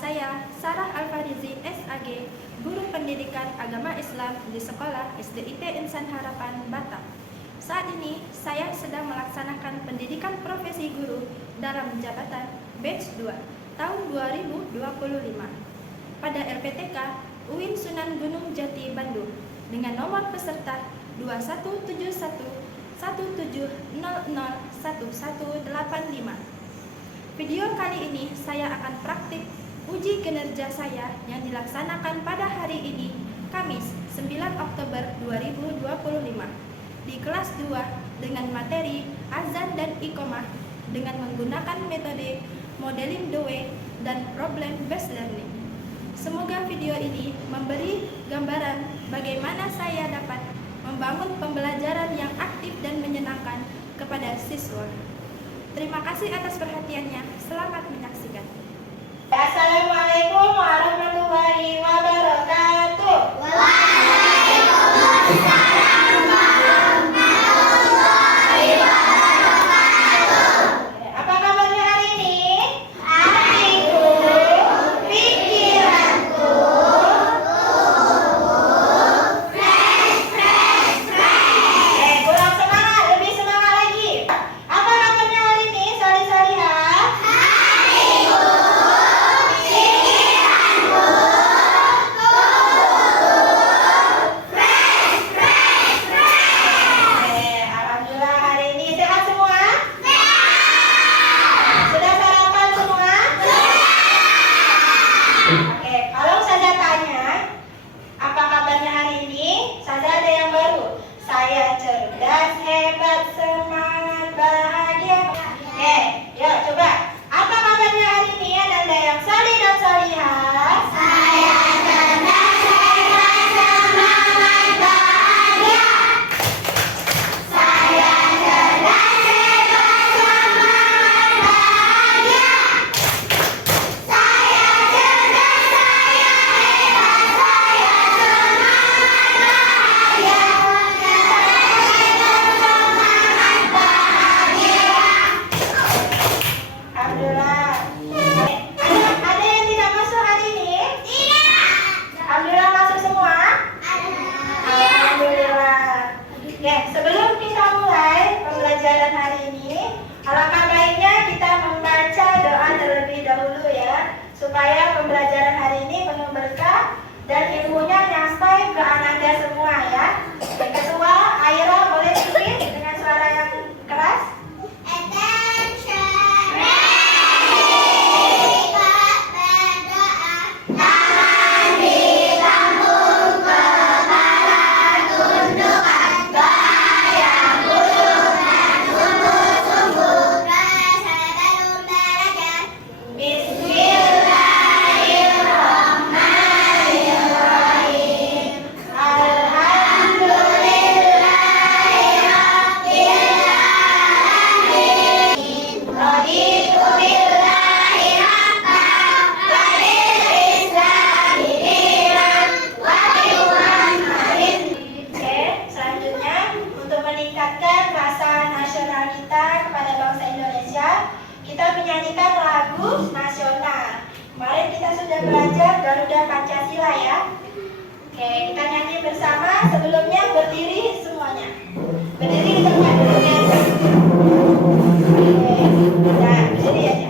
saya Sarah Alfarizi SAG, Guru Pendidikan Agama Islam di Sekolah SDIT Insan Harapan, Batam. Saat ini saya sedang melaksanakan pendidikan profesi guru dalam jabatan batch 2 tahun 2025 pada RPTK UIN Sunan Gunung Jati, Bandung dengan nomor peserta 217117001185. Video kali ini saya akan praktik uji kinerja saya yang dilaksanakan pada hari ini, Kamis 9 Oktober 2025 di kelas 2 dengan materi azan dan iqomah dengan menggunakan metode modeling the way dan problem based learning. Semoga video ini memberi gambaran bagaimana saya dapat membangun pembelajaran yang aktif dan menyenangkan kepada siswa. Terima kasih atas perhatiannya. Selamat menyaksikan. Assalamualaikum warahmatullahi wabarakatuh. Apa kabarnya hari ini? Hatiku, pikiranku, kurang semangat, lebih semangat lagi. Apa kabarnya hari ini, salih-salihah? Alhamdulillah hari ini sehat semua? Sudah sarapan semua? Oke, kalau Ustazah tanya, apa kabarnya hari ini? Ustazah ada yang baru. Saya cerdas, hebat, semangat, bahagia. Oke, yuk coba. Apa kabarnya hari ini? Ada yang salih dan salihah? Saya cerdas, hebat, semangat, bahagia. Saya cerdas, hebat, semangat, bahagia. Saya cerdas, saya hebat, saya semangat, bahagia. Alhamdulillah. Ada yang tidak masuk hari ini? Tidak. Alhamdulillah masuk semua? Alhamdulillah. Oke, sebelum kita mulai pembelajaran hari ini, alangkah baiknya kita membaca doa terlebih dahulu ya, supaya pembelajaran hari ini penuh berkah dan ilmunya nyampai ke Ananda semua ya. Yang kedua, Aira boleh tulis dengan suara yang keras. Menyanyikan lagu nasional. Kemarin kita sudah belajar Garuda Pancasila ya. Oke, kita nyanyi bersama. Sebelumnya berdiri semuanya. Berdiri di tempat duduknya. Oke, nah berdiri aja.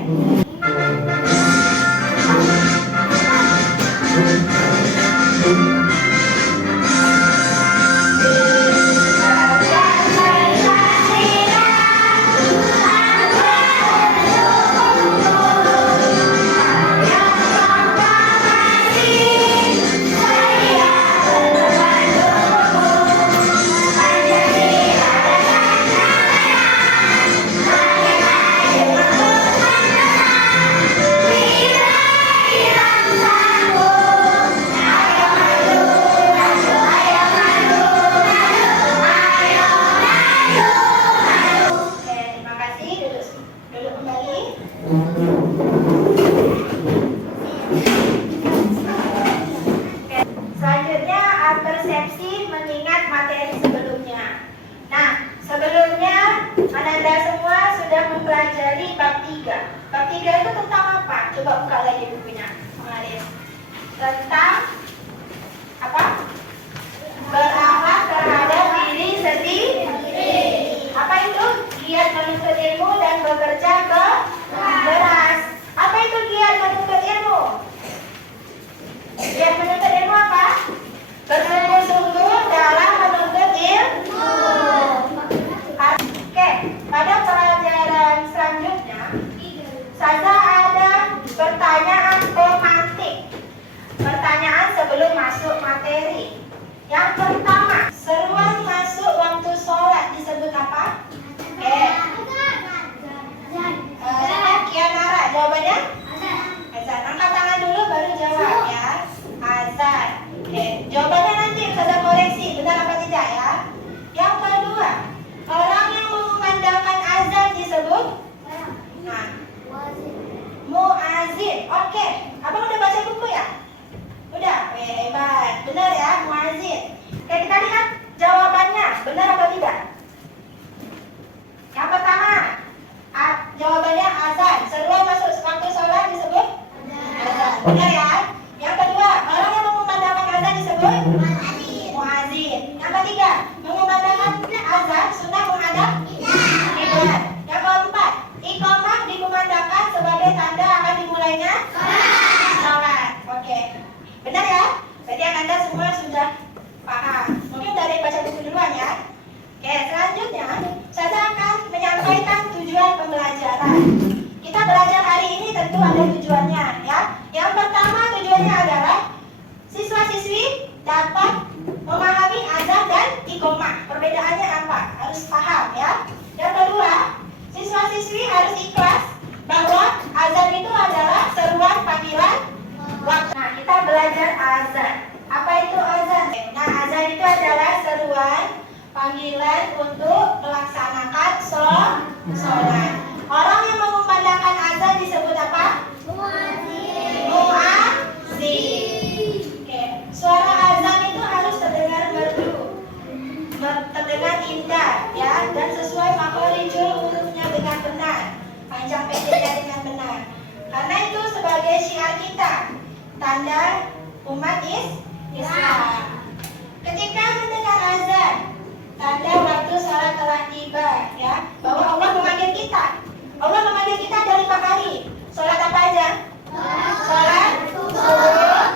Selanjutnya persepsi mengingat materi sebelumnya. Nah, sebelumnya Ananda semua sudah mempelajari bab 3. Bab 3 itu tentang apa? Coba buka lagi bukunya. Alif. Tentang apa? Berakhlak terhadap diri sendiri. Apa itu? Giat menuntut ilmu dan bekerja keras. Apa itu giat menuntut ilmu? Giat menuntut ilmu apa? Bersungguh-sungguh dalam menuntut ilmu. Oke, pada pelajaran selanjutnya, Saza ada pertanyaan pemantik. Pertanyaan sebelum masuk materi. Yang pertama, seruan masuk waktu sholat disebut apa? Oke. Kianara, jawabannya? Azan. Angkat tangan dulu baru jawab ya. Azan. Oke. Jawabannya nanti Saza koreksi, benar apa tidak ya? Yang kedua, orang yang mengumandangkan azan disebut? Nah, muazin. Oke. Abang udah baca buku ya? Udah? Hebat. Benar ya, muazin. Oke, kita lihat jawabannya. Benar atau tidak? Yang pertama, jawabannya azan. Seruan masuk waktu sholat disebut? Azan. Benar ya? Yang kedua, orang yang mengumandangkan azan disebut? Muazin. Yang ketiga, mengumandangkan azan sunnah menghadap kiblat. Yang keempat, iqamah dikumandangkan sebagai tanda akan dimulainya sholat. Oke. Benar ya? Berarti Anda semua sudah paham. Mungkin dari baca buku duluan ya. Oke, selanjutnya saya akan menyampaikan tujuan pembelajaran. Kita belajar hari ini tentu ada tujuannya ya. Yang pertama tujuannya adalah siswa-siswi dapat memahami azan dan iqamah. Perbedaannya apa? Harus paham ya. Yang kedua, siswa-siswi harus ikhlas bahwa azan itu adalah seruan panggilan waktu. Nah, kita belajar azan. Apa itu azan? Nah, azan itu adalah seruan panggilan untuk melaksanakan sholat. Orang yang mengumandangkan azan disebut apa? Muazin. Oke. Suara azan itu harus terdengar merdu, terdengar indah ya, dan sesuai makhorijul hurufnya dengan benar, panjang pendeknya dengan benar. Karena itu sebagai syiar kita, tanda umat Islam. Ketika mendengar azan, tanda waktu sholat telah tiba ya, bahwa Allah memanggil kita. Allah memanggil kita dari 5 kali. Sholat apa aja? Sholat subuh,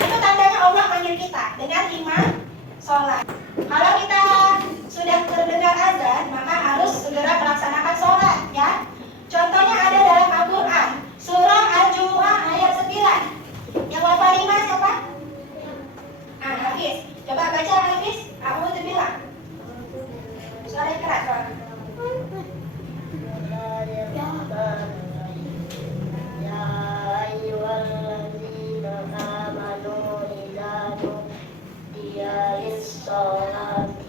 itu tandanya Allah manggil kita dengan 5 sholat. Kalau kita sudah terdengar azan, maka harus segera melaksanakan sholat ya. Contohnya ada dalam Al-Quran, surah Al-Jumu'ah ayat 9. Yang hafal 5 siapa? Hafiz. Coba baca Hafiz. Kamu itu bilang. Suara keras Pak. Ya ayyuhalladzina amanu idza nudiya lis-sholati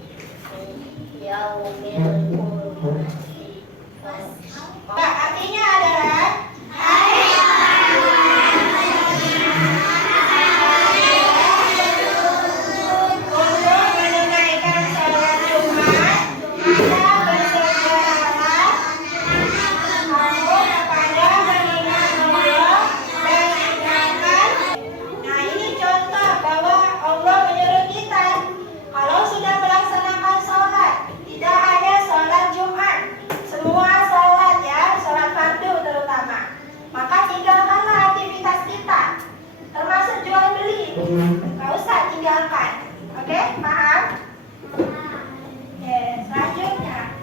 yaumil jumu'ati. Artinya adalah nggak usah tinggalkan. Oke, paham? Oke, selanjutnya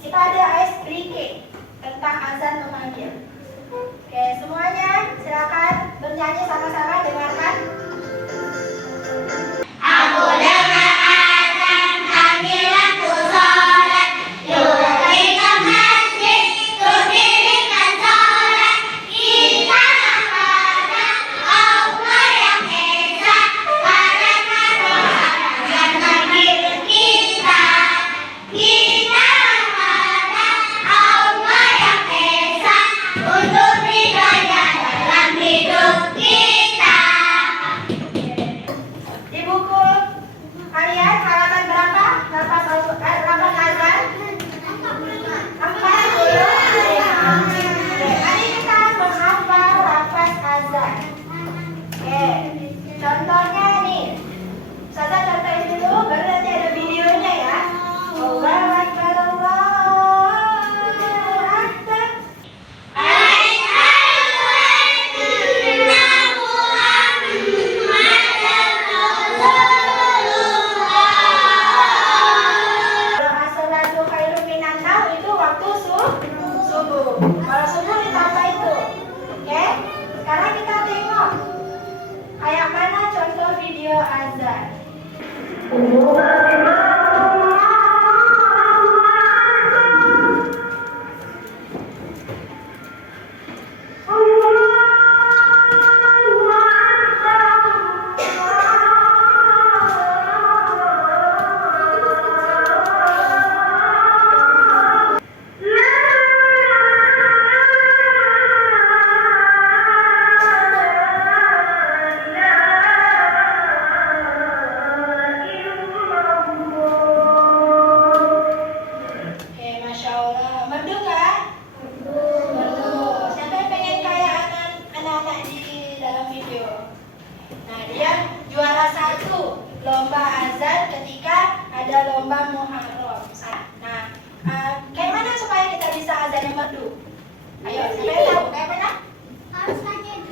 kita ada ice breaking tentang azan memanggil. Oke, semuanya silakan bernyanyi sama-sama, dengarkan. Aku dengar azan panggilanku sholat, yuk ke masjid, yuk dirikan sholat. Kita pada Allah yang esa, karena sholat akan manggil kita. Kita pada Allah yang esa, untuk ridhonya dalam hidup kita. Masya Allah. Merdu nggak? Merdu. Siapa yang pengen kayak anak-anak di dalam video? Nah, dia juara 1 lomba azan ketika ada lomba Muharram. Nah, kayak mana supaya kita bisa azan yang merdu? Ayo, siapa yang tahu? Kayak mana?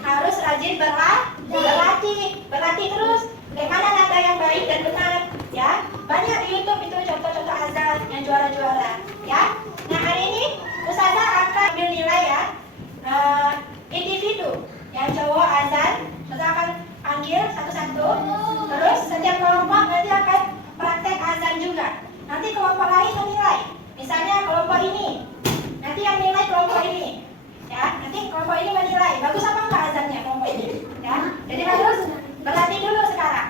Harus rajin berlatih terus. Kayak mana nada yang baik dan benar, ya? Banyak di YouTube itu contoh-contoh azan yang juara-juara, ya. Nah, hari ini Ustazah akan ambil nilai ya, individu yang cowok azan. Ustazah akan panggil satu-satu. Terus setiap kelompok nanti akan praktek azan juga. Nanti kelompok lain menilai. Misalnya kelompok ini, nanti yang nilai kelompok ini, ya. Nanti kelompok ini menilai bagus apa enggak azannya kelompok ini, ya. Jadi harus berlatih dulu sekarang.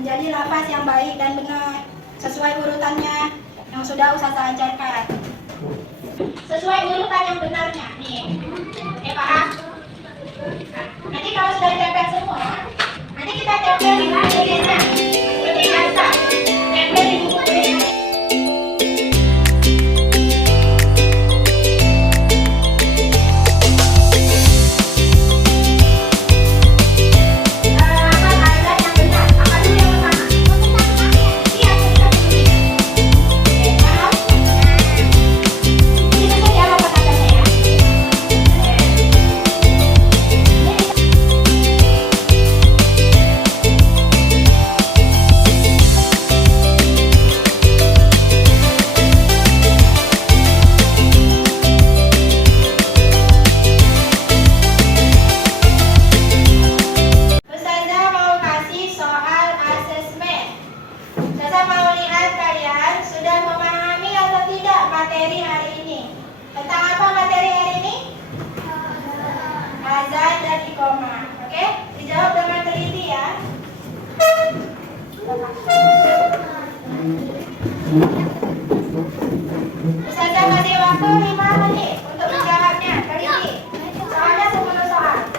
Menjadi lafaz yang baik dan benar sesuai urutannya yang sudah Ustazah ajarkan. Sesuai urutan yang benarnya nih. Paham? Nanti kalau sudah ditempel semua, nanti kita tempel di bagiannya. Seperti biasa. Tempel di buku tulisan. Materi hari ini. Tentang apa materi hari ini? Azan dan iqamah. Oke? Dijawab dengan teliti ya. Ustazah kasih waktu 5 menit untuk menjawabnya. Teliti. Soalnya 10 soal.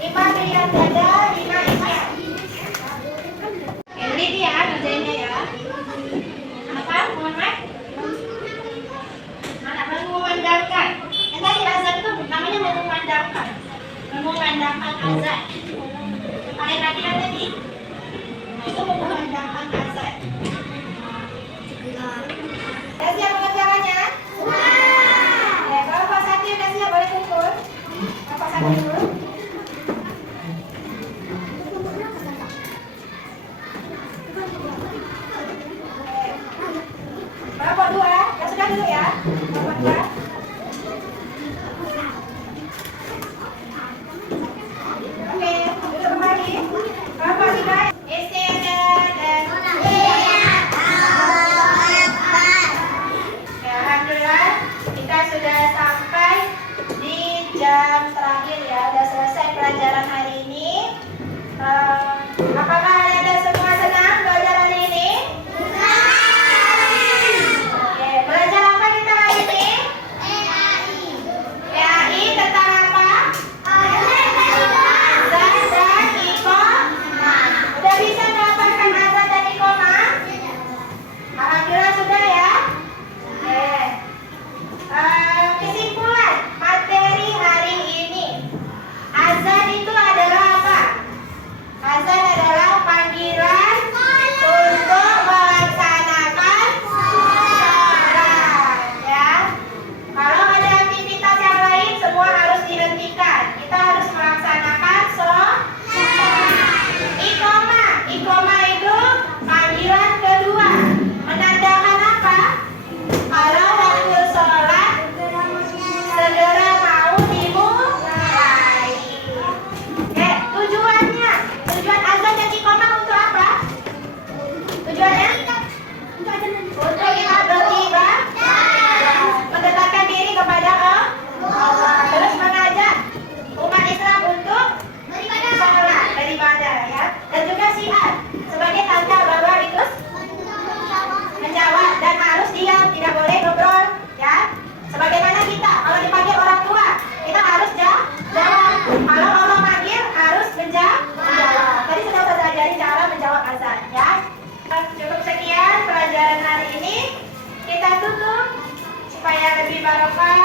5 pilihan ganda, 5 isian. Teliti ya, kerjainnya ya. Apa? Muhammad? Memandangkan. Yang tadi azan itu namanya memandangkan. Memandangkan azan. Kalian latihan tadi? Itu memandangkan azan. Sudah siap mengerjakannya? Ya, kalau Pak Sati sudah siap boleh kumpul. Pak Sati dulu. Kelompok 2, yang sudah dulu ya. Kelompok 2. Oke, duduk kembali. Kelompok 3, istiadat dan ya, alhamdulillah kita sudah sampai di jam terakhir ya. Sudah selesai pelajaran hari ini. Apakah ada semua senang belajar hari ini? Belajar apa kita hari ini? barokah.